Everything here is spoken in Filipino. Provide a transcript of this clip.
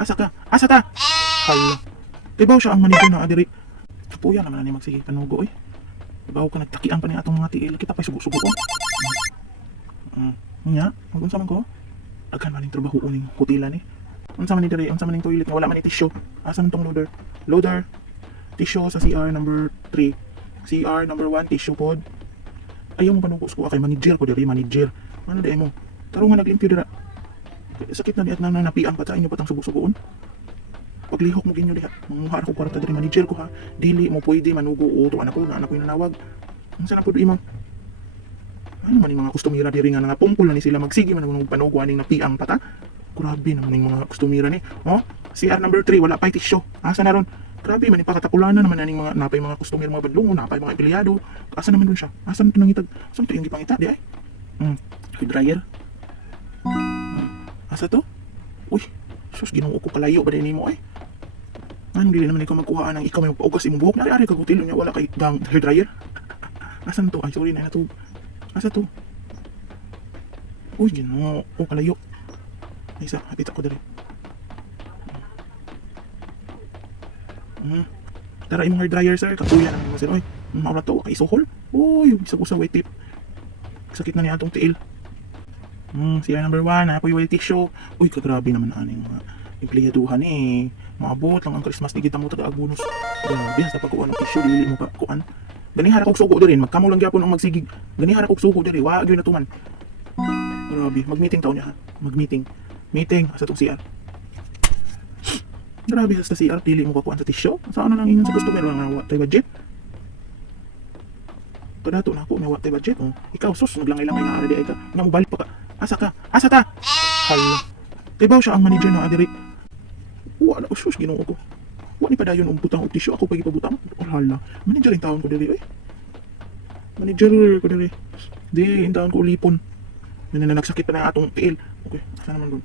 Asa ka? Asa ta? Hala. Ibaw siya ang manager na adiri. Kapuya naman na magsige panugo eh. Ibaw ka nagtakian pa ni atong mga tiil. Kita pa'y sugo-sugo ko. Nga, mag-unsa man ko? Agkan man yung trabaho uning hotelan eh. Unsa man ni diri, unsa man yung toilet nga wala man ni tissue. Asa man tong loader? Loader. Tissue sa CR number 3. CR number 1 tissue pod. Ayaw mo panugos ko kay manager ko diri, manager. Ano dai mo? Tarong nga naglimpyo dira. Sakit na diat na napian pa sa inyo patang sugo-sugoon. Paglihok mo ginyo diha. Manguha ako kwarta diri manager ko ha. Dili mo pwede manugo o tuan ako na anak ko nanawag. Unsa na pud imong? Ano man yung mga kustumira diri nga pumpol na ni sila magsige man ng panugo aning napiang pata. Grabe naman yung mga kustumira ni. Oh, CR number 3 wala pa tissue. Asa na ron? Grabe man ipakatakulanan naman aning mga napay mga kustumira mga badlungo, napay mga empleyado. Asa naman dun siya? Asa man nangitag? Asa to yung gipangita di ay? Hair dryer. Asa to? Uy, sus ginoo ko kalayo ba din nimo ay? Ano dili naman ikaw magkuha ng ikaw may magpaugas imong buhok. Nari-ari ka kutilo niya wala kay gang hair dryer. Asan to? Ay sorry na to. Asa to? Uy, ginoo ko kalayo. Ay isa, hapit ako dali. Tara imong hair dryer sir, kapuya naman mo sir. Oy, maura to, kay isuhol. Uy, isa ko sa white tip. Sakit na niya atong tiil. CR number 1, apoy white tissue. Uy, kagrabe naman aning mga empleyaduhan eh. Maabot lang ang Christmas di kita mo taga bonus. Grabe, sa pagkuha ng tissue, dili mo pa kuan. Ganihara kog sugo diri, magkamo lang gyapon ang magsigig. Ganihara kog sugo diri, wa gyud natuman. Grabe, mag-meeting taon niya ha. Mag-meeting. Meeting sa tong CR. Grabe sa CR, dili mo kakuan sa tissue. Saan na lang ingon sa customer nga wa tay budget. Kadato na ako may wa tay budget. Ikaw sus, naglangay-langay nga ara di ay ka. Nga mo balik pa ka. Asa ka? Asa ta? Hala. Tibaw siya ang manager na adiri. Wala ko sus ginoo ko. Wa ni padayon og butang og tissue ako pagi pabutang. Hala. Manager in taon ko diri oy. Manager ko diri. Di in taon ko ulipon. May nagsakit pa na atong tiil. Okay, asa naman dun?